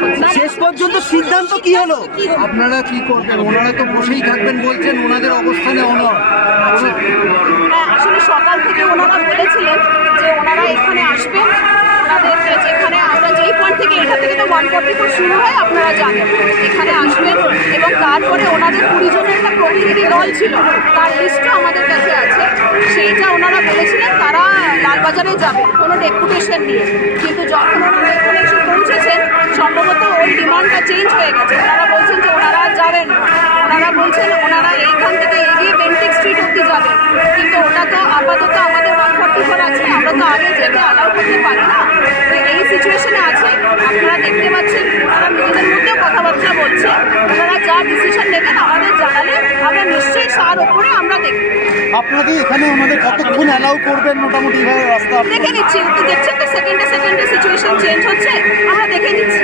কাজ হচ্ছে। শেষ পর্যন্ত সিদ্ধান্ত কি হলো? আপনারা কি করবেন? ওনারা তো বসেই থাকবেন বলছেন, ওনাদের অবস্থানে অনড়। হ্যাঁ, আসলে সকাল থেকে ওনারা বলেছিলেন যে ওনারা এখানে আসবেন, ওনাদের যেখানে আমরা যেই পয়েন্ট থেকে, এটা থেকে তো 144 শুরু হয় আপনারা জানেন, এখানে আসবেন এবং তারপরে ওনাদের 20 জনের একটা প্রতিনিধি দল ছিল, তার লিস্টও আমাদের কাছে আছে। সেইটা ওনারা বলেছিলেন তারা লালবাজারে যাবেন কোনো ডেপুটেশন নিয়ে, কিন্তু যখন ওনারা এখানে এসে পৌঁছেছেন সম্ভবত ওই ডিমান্ডটা চেঞ্জ হয়ে গেছে। ওনারা বলছেন যে ওনারা যাবেন না, ওনারা বলছেন ওনারা এইখান থেকে এগিয়ে বেন্টিক স্ট্রিট অব্দি যাবেন, কিন্তু ওটা তো আপাতত আমাদের 144 আছে, আমরা তো আগে যেতে অ্যালাউ করতে পারি না। তো এই সিচুয়েশনে আছে, আপনারা দেখতে পাচ্ছেন ওনারা নিজেদের মধ্যেও কথাবার্তা বলছে। ওনারা যা ডিসিশন নেবেন আমাদের জানালে আমরা নিশ্চয়ই তার ওপরে আমরা দেখব। আপনারা এখানে আমাদের কতক্ষণ অ্যালাউ করবেন মোটামুটি এইভাবে রাস্তা? দেখে নিচ্ছি, দেখছেন তো সেকেন্ডে সিচুয়েশন চেঞ্জ হচ্ছে, আমরা দেখে নিচ্ছি।